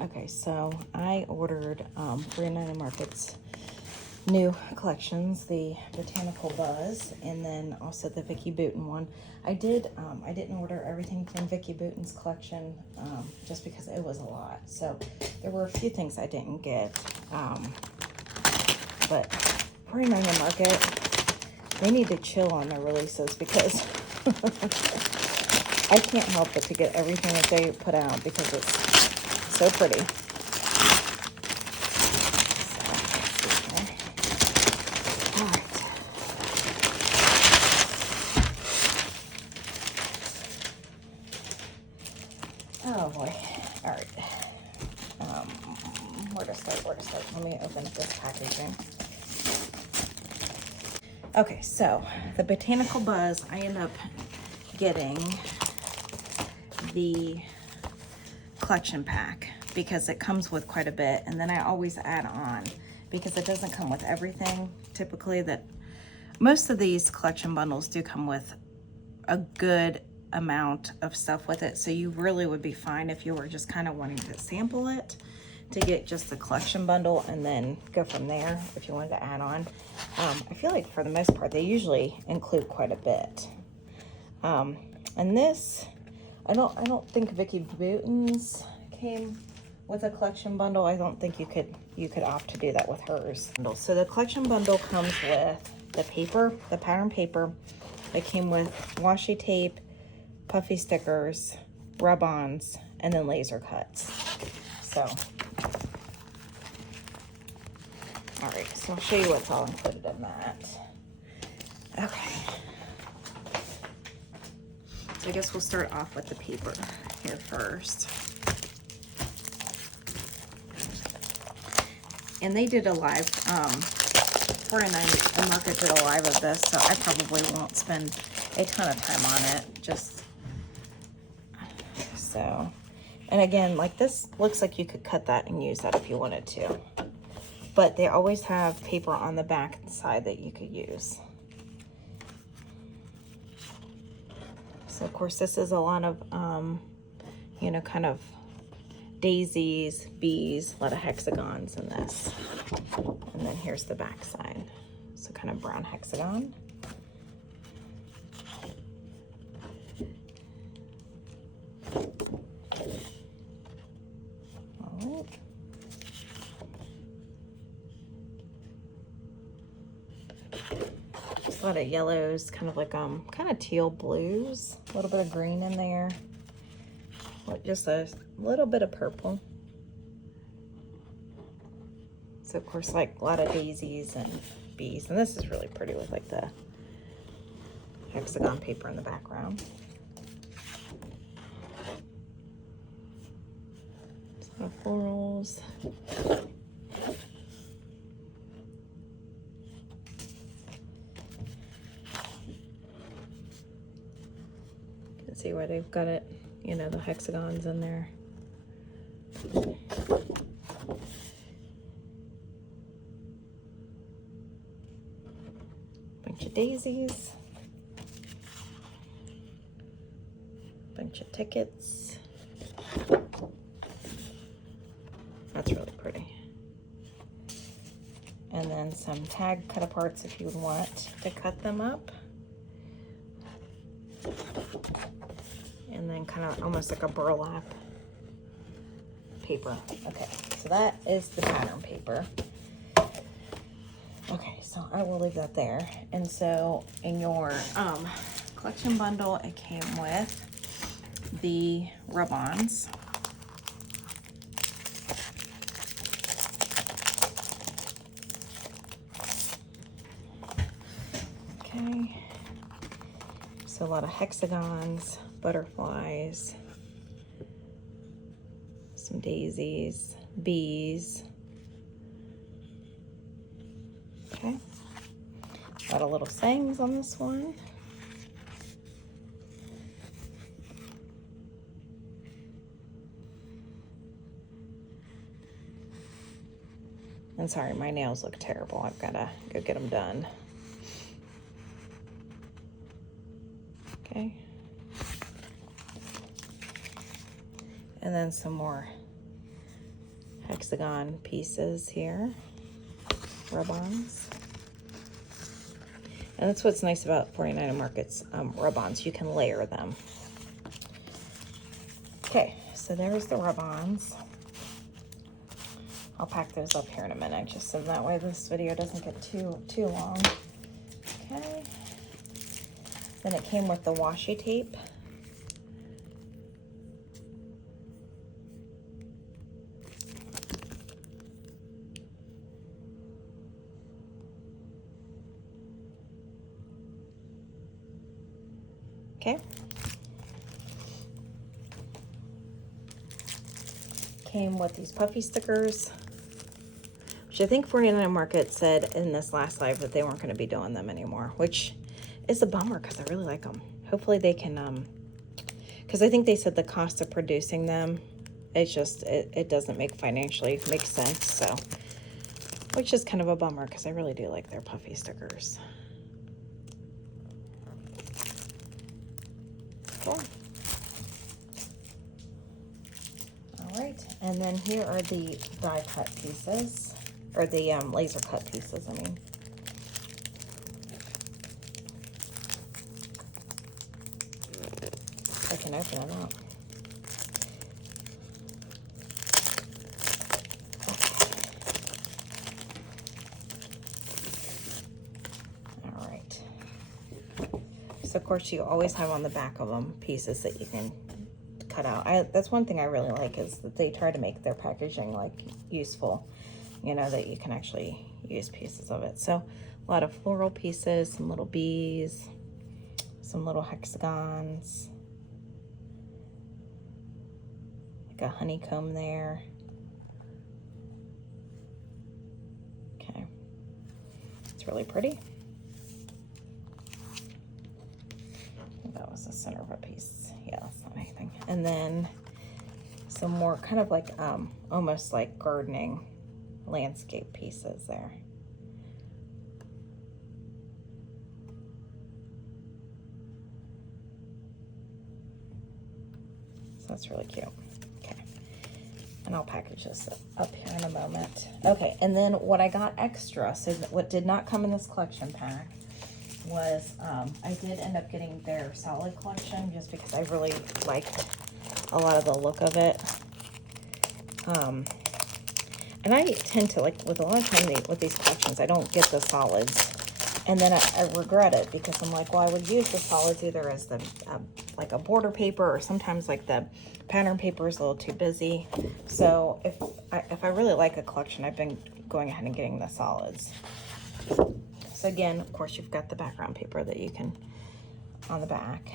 Okay, so I ordered for United Markets new collections, the Botanical Buzz, and then also the Vicky Booten one. I didn't order everything from Vicky Booten's collection just because it was a lot. So there were a few things I didn't get, but for United Market, they need to chill on their releases because I can't help but to get everything that they put out because it's so pretty. Oh boy. All right. Where to start? Let me open up this packaging. Okay, so the Botanical Buzz, I end up getting the collection pack because it comes with quite a bit, and then I always add on because it doesn't come with everything typically. That most of these collection bundles do come with a good amount of stuff with it, so you really would be fine if you were just kind of wanting to sample it to get just the collection bundle and then go from there if you wanted to add on. I feel like for the most part they usually include quite a bit. And this, I don't think Vicky Booten's came with a collection bundle. I don't think you could opt to do that with hers. So the collection bundle comes with the paper, the pattern paper. It came with washi tape, puffy stickers, rub-ons, and then laser cuts. So, all right, so I'll show you what's all included in that. Okay. So I guess we'll start off with the paper here first. And they did a live, United Market did a live of this, so I probably won't spend a ton of time on it, just so. And again, like this looks like you could cut that and use that if you wanted to, but they always have paper on the back side that you could use. So of course this is a lot of, you know, kind of daisies, bees, a lot of hexagons in this. And then here's the back side. So kind of brown hexagon. All right. Just a lot of yellows, kind of like kind of teal blues, a little bit of green in there. Just a little bit of purple. So of course, like a lot of daisies and bees, and this is really pretty with like the hexagon paper in the background. Some of florals. You can see where they've got it, you know, the hexagons in there. Bunch of daisies. Bunch of tickets. That's really pretty. And then some tag cut aparts if you would want to cut them up. And then kind of almost like a burlap paper. Okay, so that is the pattern paper. Okay, so I will leave that there. And so in your collection bundle, it came with the rub-ons. Okay, so a lot of hexagons, butterflies, some daisies, bees. Okay, a lot of little sayings on this one. And sorry, my nails look terrible. I've got to go get them done. Okay. And then some more hexagon pieces here, rub-ons. And that's what's nice about 49 Market's rub-ons. You can layer them. Okay, so there's the rub-ons. I'll pack those up here in a minute, just so that way this video doesn't get too long. Okay. Then it came with the washi tape. Okay. Came with these puffy stickers, which I think 49 Market said in this last live that they weren't going to be doing them anymore, which is a bummer because I really like them. Hopefully they can, because I think they said the cost of producing them, it's just, it doesn't make financially make sense, so, which is kind of a bummer because I really do like their puffy stickers. Cool. All right, and then here are the die cut pieces, or the laser cut pieces, I mean. I can open it up. All right. So of course you always have on the back of them pieces that you can cut out. That's one thing I really like, is that they try to make their packaging like useful, you know, that you can actually use pieces of it. So a lot of floral pieces, some little bees, some little hexagons, like a honeycomb there. Okay, it's really pretty. That was the center of a piece. Yeah, that's not anything. And then some more kind of like almost like gardening landscape pieces there. So that's really cute. Okay, and I'll package this up here in a moment. Okay, and then what I got extra, so what did not come in this collection pack, was I did end up getting their solid collection just because I really liked a lot of the look of it. And I tend to, like, with a lot of time with these collections, I don't get the solids, and then I regret it because I'm like, well, I would use the solids either as the like a border paper, or sometimes like the pattern paper is a little too busy. So if I really like a collection, I've been going ahead and getting the solids. So again, of course, you've got the background paper that you can on the back.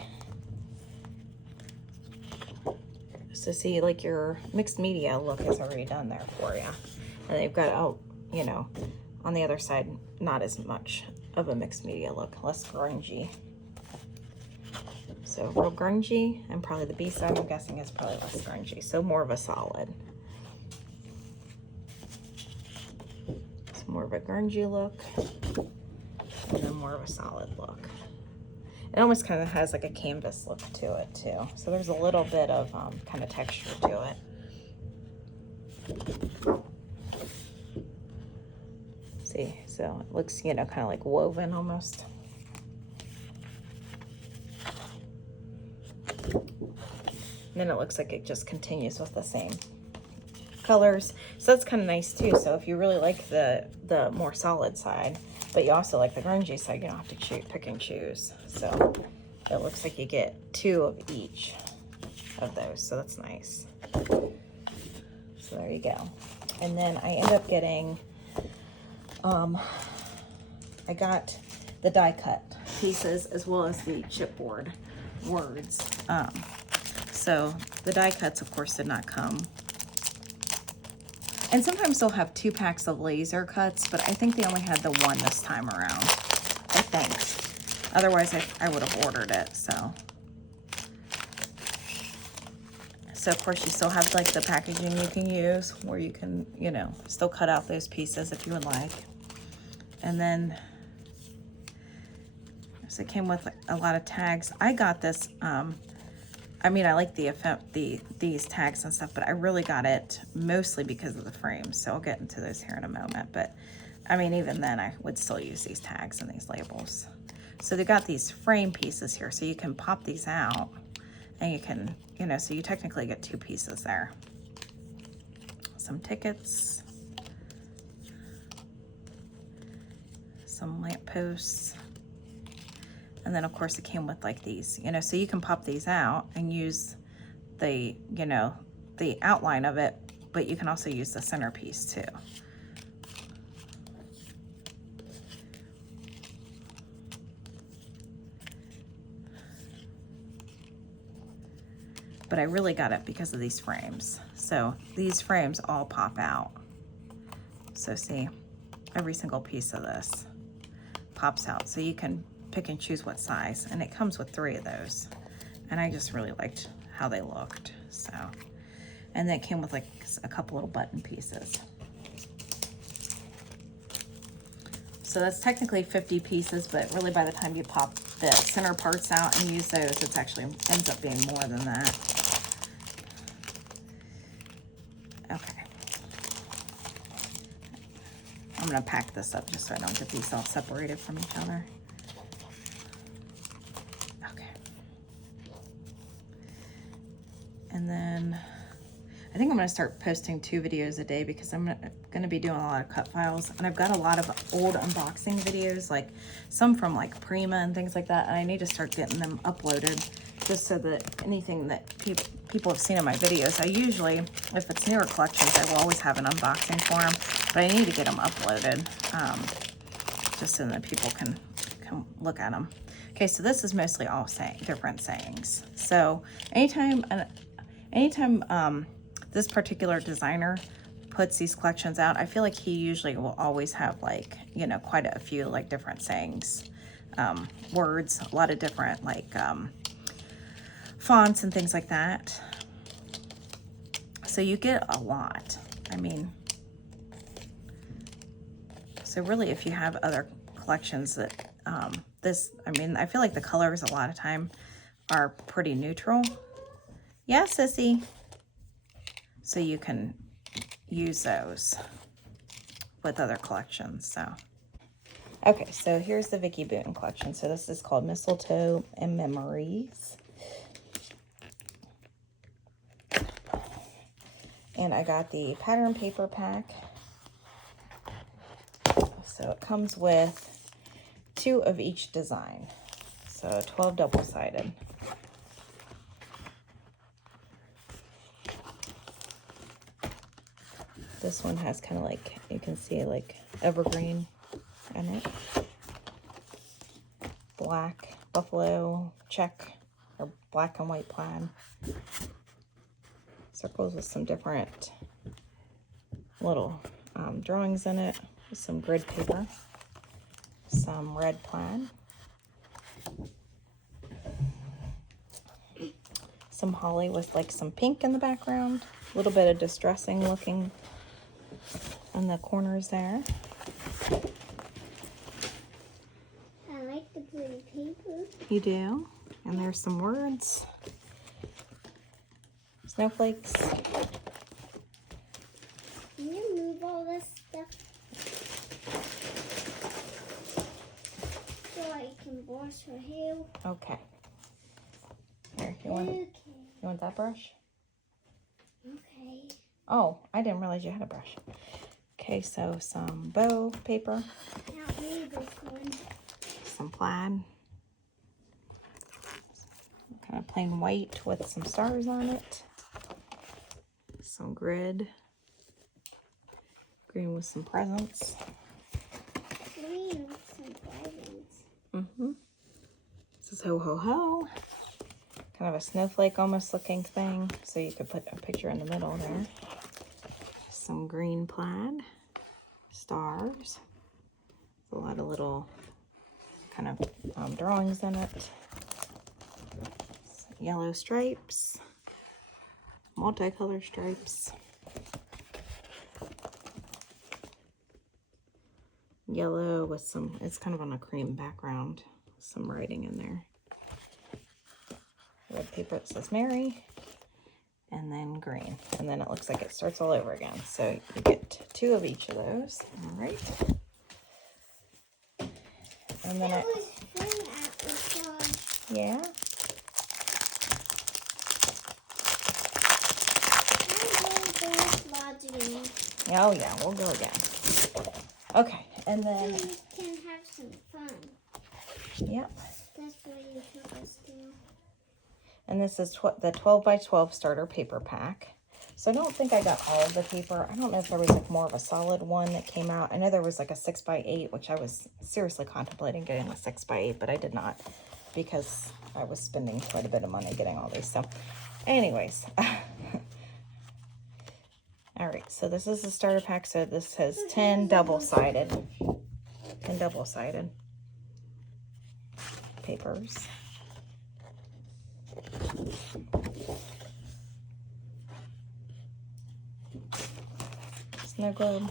So see, like, your mixed media look is already done there for you. And they've got, oh, you know, on the other side, not as much of a mixed media look, less grungy. So real grungy, and probably the B side, I'm guessing, is probably less grungy. So more of a solid. It's more of a grungy look, and then more of a solid look. It almost kind of has like a canvas look to it too. So there's a little bit of kind of texture to it. See, so it looks, you know, kind of like woven almost. And then it looks like it just continues with the same colors. So that's kind of nice too. So if you really like the more solid side, but you also like the grungy side, you don't have to pick and choose. So it looks like you get 2 of each of those. So that's nice. So there you go. And then I end up getting, I got the die cut pieces as well as the chipboard words. So the die cuts, of course, did not come. And sometimes they'll have 2 packs of laser cuts, but I think they only had the 1 this time around, I think. Otherwise, I would have ordered it, so. So, of course, you still have, like, the packaging you can use where you can, you know, still cut out those pieces if you would like. And then, so it came with a lot of tags. I got this, I mean, I like these tags and stuff, but I really got it mostly because of the frames. So I'll get into those here in a moment. But I mean, even then I would still use these tags and these labels. So they got these frame pieces here, so you can pop these out and you can, you know, so you technically get 2 pieces there. Some tickets, some lampposts. And then of course it came with like these, you know, so you can pop these out and use the, you know, the outline of it, but you can also use the centerpiece too. But I really got it because of these frames. So these frames all pop out. So see, every single piece of this pops out. So you can pick and choose what size, and it comes with 3 of those. And I just really liked how they looked, so. And then it came with like a couple little button pieces. So that's technically 50 pieces, but really by the time you pop the center parts out and use those, it's actually ends up being more than that. Okay. I'm gonna pack this up just so I don't get these all separated from each other. Okay. And then I think I'm gonna start posting 2 videos a day because I'm gonna be doing a lot of cut files, and I've got a lot of old unboxing videos, like some from like Prima and things like that, and I need to start getting them uploaded just so that anything that people have seen in my videos, I usually, if it's newer collections, I will always have an unboxing for them, but I need to get them uploaded just so that people can look at them. Okay, so this is mostly all different sayings. So anytime this particular designer puts these collections out, I feel like he usually will always have like, you know, quite a few like different sayings, words, a lot of different like fonts and things like that. So you get a lot. I mean, so really if you have other collections that, I mean, I feel like the colors a lot of time are pretty neutral. Yeah, sissy. So you can use those with other collections, so. Okay, so here's the Vicky Boone collection. So this is called Mistletoe and Memories. And I got the pattern paper pack. So it comes with 2 of each design. So 12 double-sided. This one has kind of like, you can see like evergreen in it. Black buffalo check, or black and white plaid. Circles with some different little drawings in it, with some grid paper, some red plaid, some holly with like some pink in the background, a little bit of distressing looking in the corners there. I like the blue paper. You do? And there's some words. Snowflakes. Can you move all this stuff so I can brush her hair? Okay. Here, you want that brush? Okay. Oh, I didn't realize you had a brush. Okay, so some bow paper. Not me, this one. Some plaid. Kind of plain white with some stars on it. Some grid. Green with some presents. Green with some presents. Mm-hmm. This is ho ho ho. Kind of a snowflake almost looking thing. So you could put a picture in the middle there. Some green plaid. Stars. A lot of little kind of drawings in it. Some yellow stripes. Multicolored stripes. Yellow with some, it's kind of on a cream background. Some writing in there. red paper that says Mary, and then green. And then it looks like it starts all over again. So you get 2 of each of those. All right. And then that was fun at the shop. yeah. Oh yeah, we'll go again. Okay, and then so we can have some fun. Yep. That's what you took us to. And this is the 12 by 12 starter paper pack. So I don't think I got all of the paper. I don't know if there was like more of a solid one that came out. I know there was like a 6 by 8, which I was seriously contemplating getting a 6 by 8, but I did not because I was spending quite a bit of money getting all these. So anyways, all right, so this is the starter pack. So this has 10 double-sided papers. Snow globe.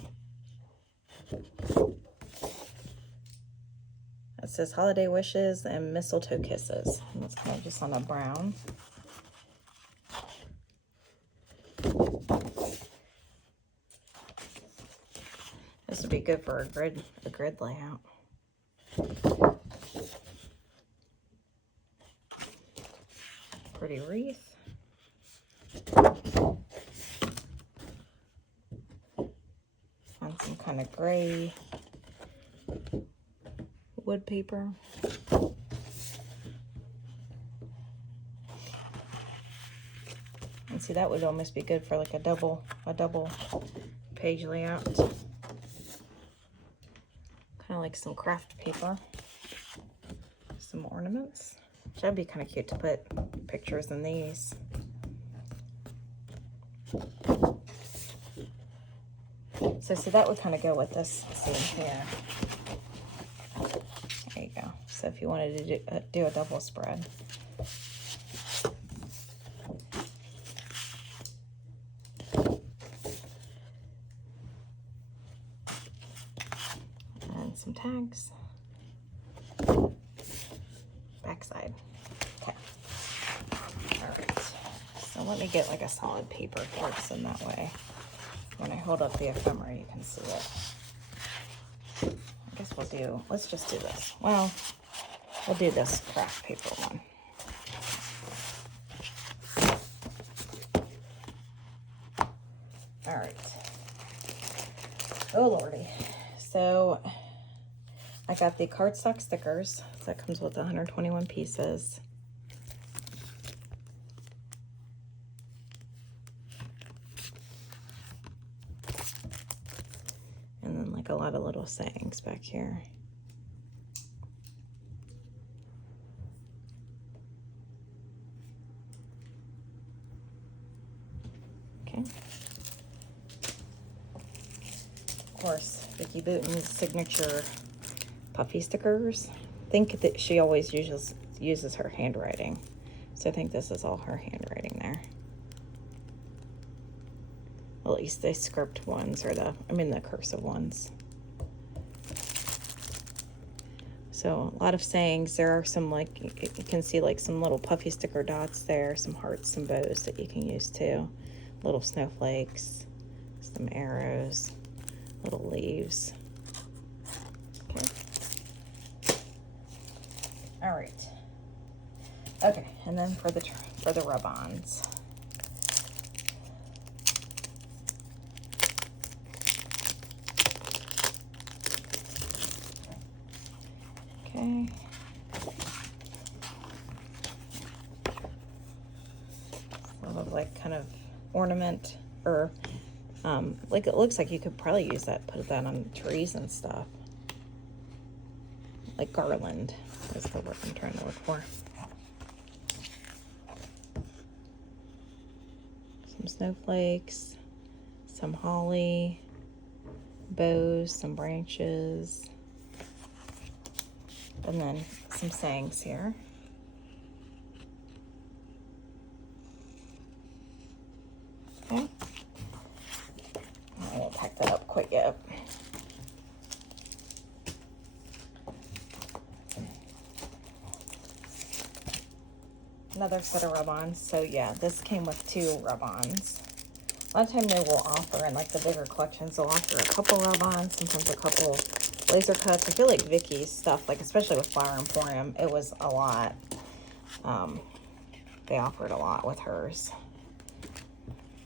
It says holiday wishes and mistletoe kisses. And it's kind of just on a brown. This would be good for a grid layout. Pretty wreath. And some kind of gray wood paper. And see, that would almost be good for like a double page layout. Kind of like some craft paper. Some ornaments. Which would be kind of cute to put pictures in these. So that would kind of go with this scene here. There you go. So if you wanted to do a double spread. And some tags. Backside. Okay. All right. So let me get like a solid paper first, and that way when I hold up the ephemera, you can see it. I guess let's just do this. Well, we'll do this craft paper one. All right. Oh, Lordy. So I got the cardstock stickers. That comes with 121 pieces. And then like a lot of little sayings back here. Okay. Of course, Vicki Booten's signature puffy stickers. I think that she always uses her handwriting. So I think this is all her handwriting there. Well, at least the script ones or the cursive ones. So a lot of sayings. There are some like, you can see like some little puffy sticker dots there, some hearts, some bows that you can use too. Little snowflakes, some arrows, little leaves. Okay. All right. Okay, and then for the rub-ons. Okay. Sort of like kind of ornament, or like it looks like you could probably use that, put that on trees and stuff. Like garland is the word I'm trying to look for. Some snowflakes, some holly, bows, some branches, and then some sayings here. Okay. I won't pack that up quite yet. another set of rub-ons. So yeah, this came with 2 rub-ons. A lot of time they will offer, in like the bigger collections, they'll offer a couple rub-ons, sometimes a couple laser cuts. I feel like Vicky's stuff, like especially with Flower Emporium, it was a lot. They offered a lot with hers.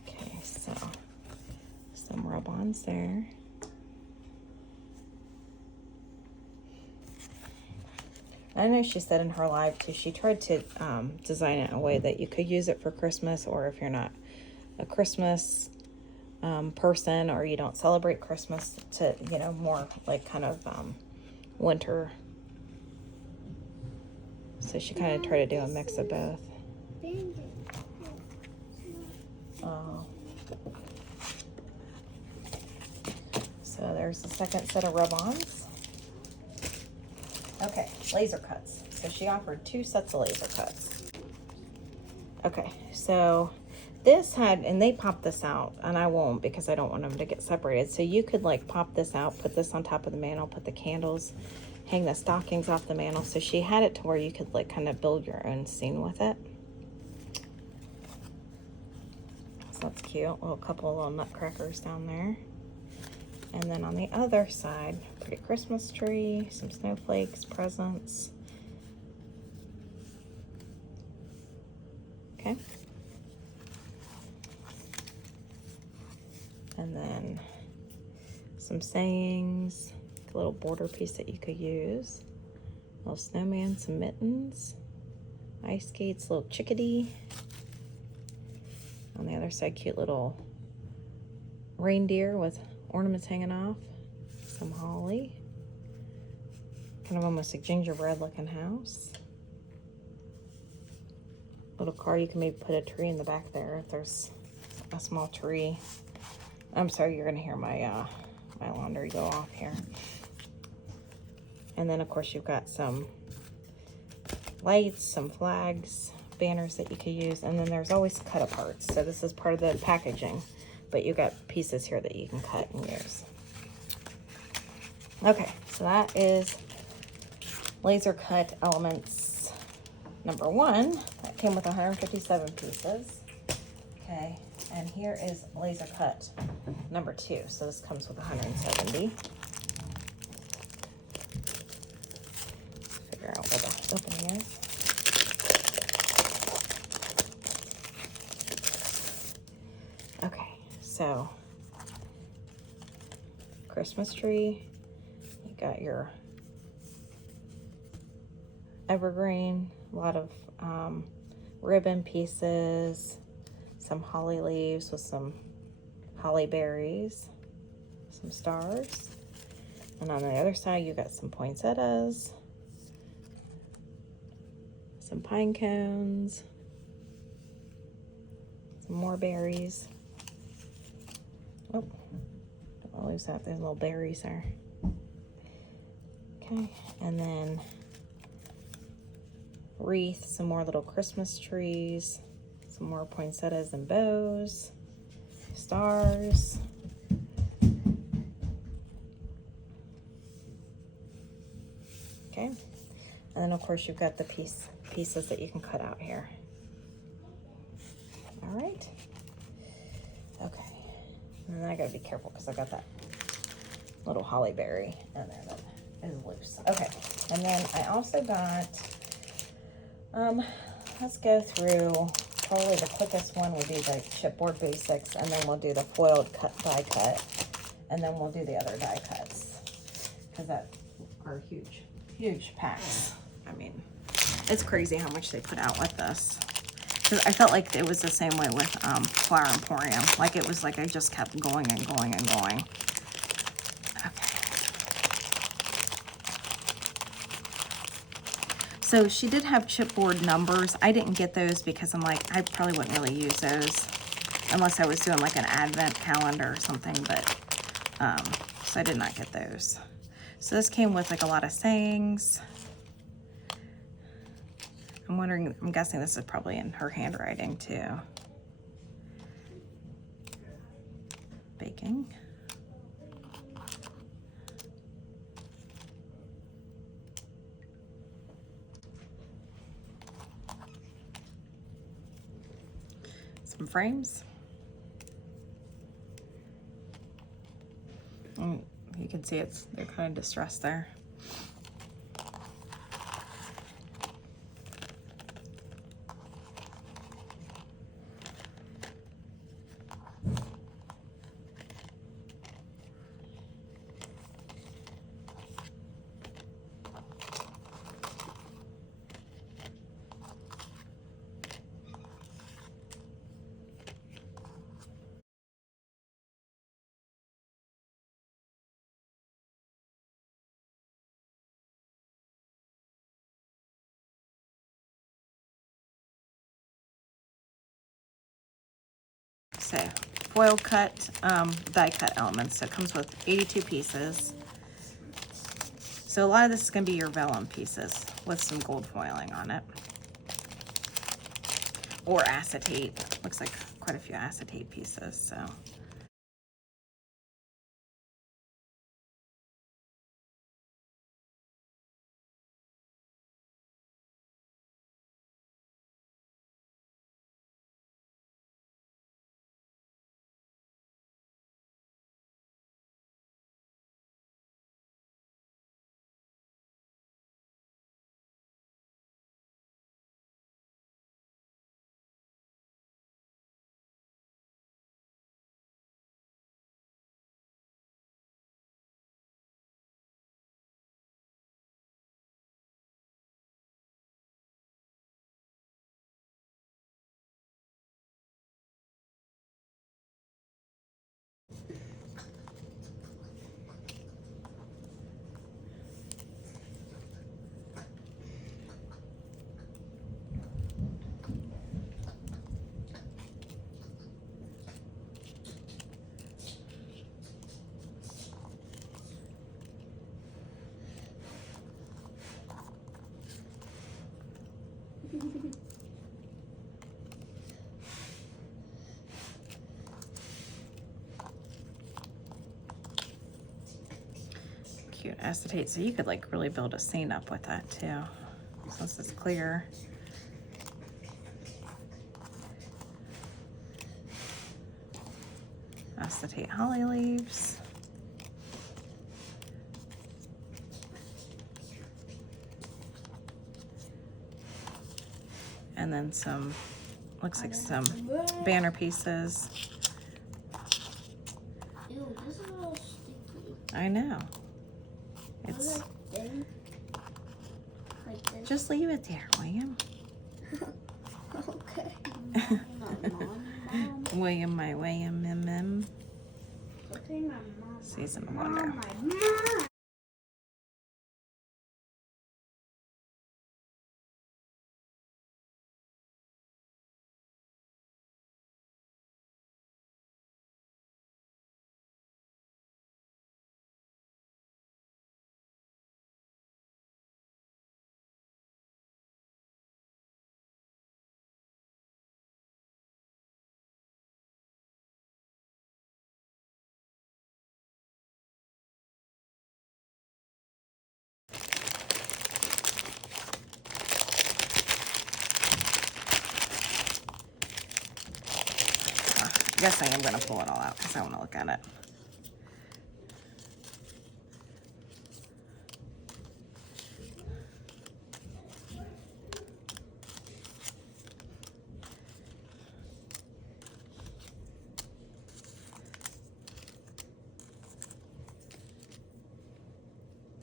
Okay, so some rub-ons there. I know she said in her live too, she tried to design it in a way that you could use it for Christmas, or if you're not a Christmas person, or you don't celebrate Christmas, to, you know, more like kind of winter. So she kind of tried to do a mix of both. Oh. So there's the second set of rub-ons. Okay, laser cuts. So she offered 2 sets of laser cuts. Okay, so this had, and they popped this out, and I won't because I don't want them to get separated. So you could like pop this out, put this on top of the mantle, put the candles, hang the stockings off the mantle. So she had it to where you could like kind of build your own scene with it. So that's cute. A couple of little nutcrackers down there. And then on the other side, pretty Christmas tree, some snowflakes, presents. Okay. And then some sayings, a little border piece that you could use. A little snowman, some mittens, ice skates, little chickadee. On the other side, cute little reindeer with ornaments hanging off, some holly, kind of almost like gingerbread looking house. Little car, you can maybe put a tree in the back there if there's a small tree. I'm sorry, you're gonna hear my my laundry go off here. And then of course you've got some lights, some flags, banners that you could use, and then there's always cut aparts. So this is part of the packaging, but you got pieces here that you can cut and use. Okay, so that is laser cut elements number 1. That came with 157 pieces. Okay, and here is laser cut number 2. So this comes with 170. Figure out where the opening is. Okay, so Christmas tree, you got your evergreen, a lot of ribbon pieces, some holly leaves with some holly berries, some stars. And on the other side, you got some poinsettias, some pine cones, some more berries. Oh, I'll lose that. There's little berries there. Okay, and then wreath, some more little Christmas trees, some more poinsettias and bows, stars. Okay, and then of course you've got the pieces that you can cut out here. All right. Okay, and then I gotta be careful because I got that little holly berry in there that is loose. Okay, and then I also got, let's go through, probably the quickest one will be the chipboard basics, and then we'll do the foiled die cut, and then we'll do the other die cuts, because that are huge packs. I mean, it's crazy how much they put out with this. Because I felt like it was the same way with Flower Emporium. Like it was like I just kept going and going and going. Okay. So she did have chipboard numbers. I didn't get those because I'm like, I probably wouldn't really use those unless I was doing like an advent calendar or something, but so I did not get those. So this came with like a lot of sayings. I'm wondering, I'm guessing this is probably in her handwriting too. Baking. Some frames. And you can see they're kind of distressed there. So foil cut, die cut elements. So it comes with 82 pieces. So a lot of this is going to be your vellum pieces with some gold foiling on it. Or acetate. Looks like quite a few acetate pieces, so. Cute acetate, so you could like really build a scene up with that too. So this is clear. Acetate holly leaves. And then some, looks like some banner pieces. Ew, this is a little sticky. I know. It's Like this. just leave it there, William. Okay. Mom. William, my William, Okay, my mom. season of wonder. My mom. I guess I am gonna pull it all out because I want to look at it.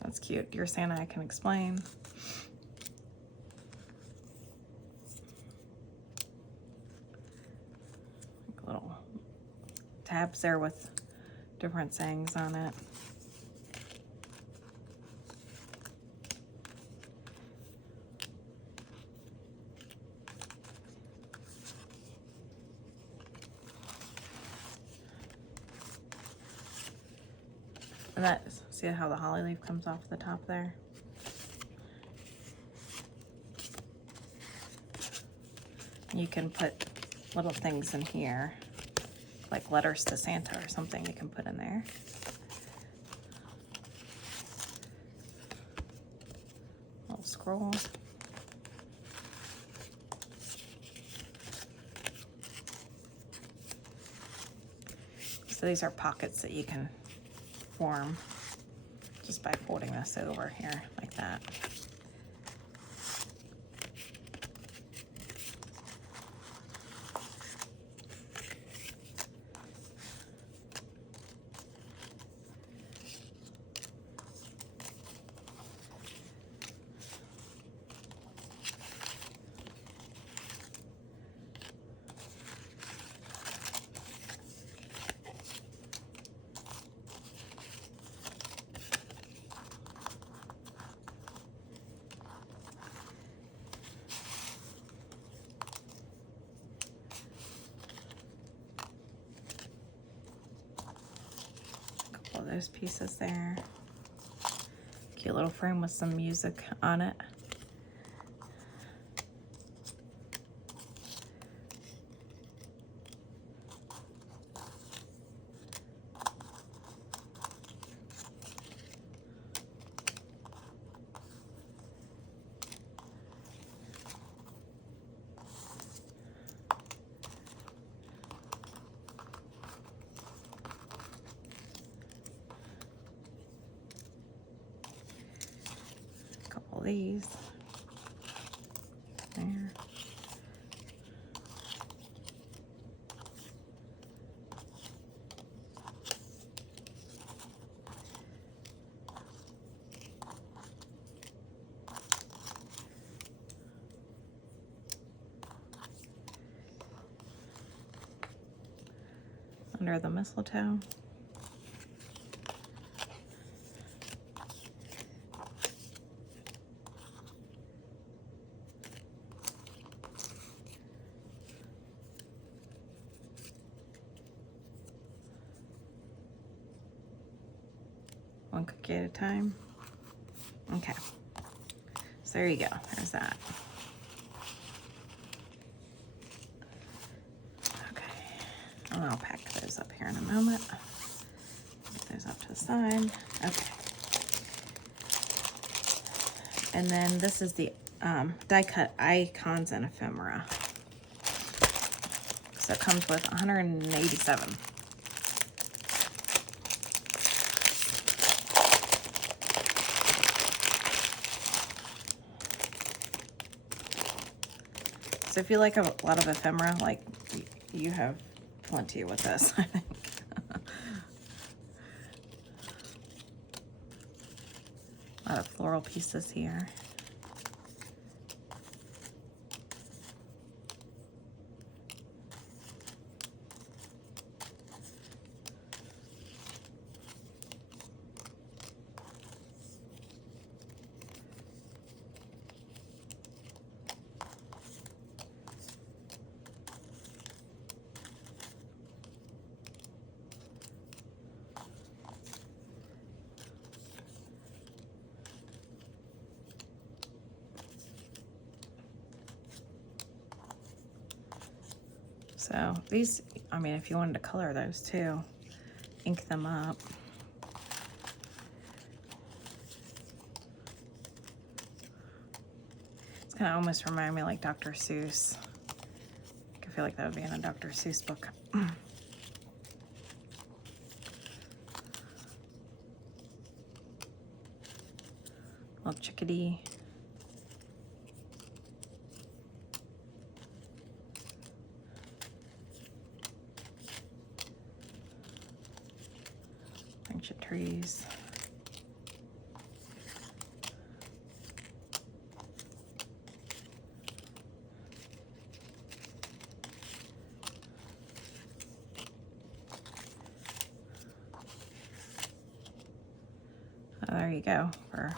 That's cute. Dear Santa, I can explain. Like little tabs there with different sayings on it. And that, see how the holly leaf comes off the top there? You can put little things in here, like letters to Santa or something you can put in there. Little scroll. So these are pockets that you can form just by folding this over here like that. Those pieces there. Cute little frame with some music on it. These there. Under the mistletoe. One cookie at a time. Okay, so there you go, there's that. Okay, and I'll pack those up here in a moment. Get those up to the side. Okay. And then this is the die cut icons and ephemera. So it comes with 187. So if you like a lot of ephemera, like you have plenty with this, I think. A lot of floral pieces here. So these, I mean, if you wanted to color those too, ink them up. It's kind of almost remind me like Dr. Seuss. I feel like that would be in a Dr. Seuss book. Little chickadee. Bunch of trees. There you go. For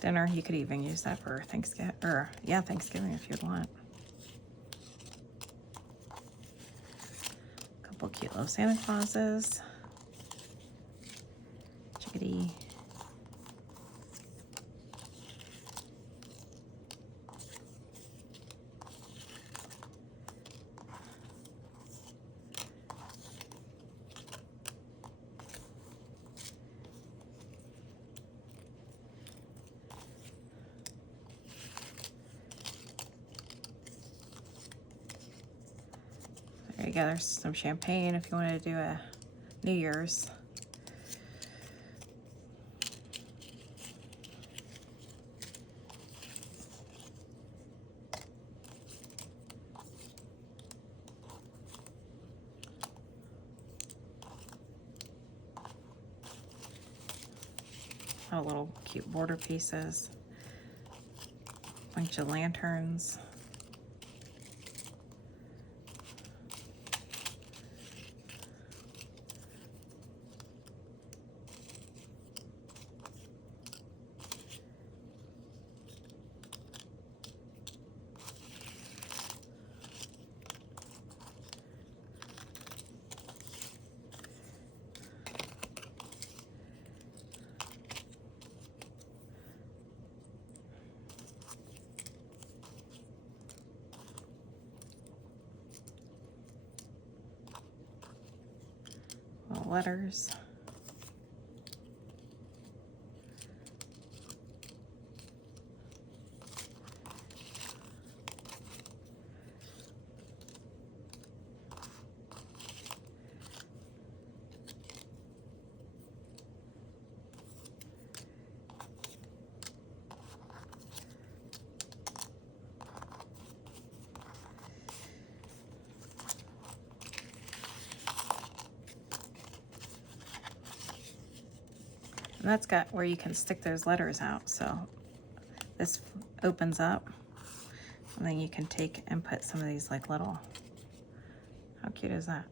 dinner, you could even use that for Thanksgiving, or yeah, Thanksgiving if you'd want. A couple cute little Santa Clauses. Chickadee. There you go, there's some champagne if you wanted to do a New Year's. Oh, little cute border pieces. Bunch of lanterns. Little letters. And that's got where you can stick those letters out. So this opens up, and then you can take and put some of these like little, how cute is that?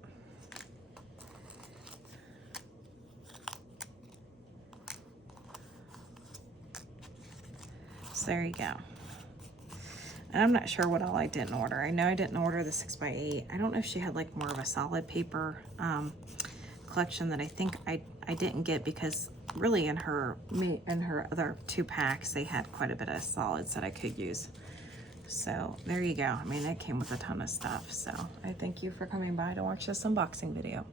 So there you go. And I'm not sure what all I didn't order. I know I didn't order the 6x8. I don't know if she had like more of a solid paper collection that I think I didn't get, because really in her other 2 packs they had quite a bit of solids that I could use. So there you go. I mean, it came with a ton of stuff. So I thank you for coming by to watch this unboxing video.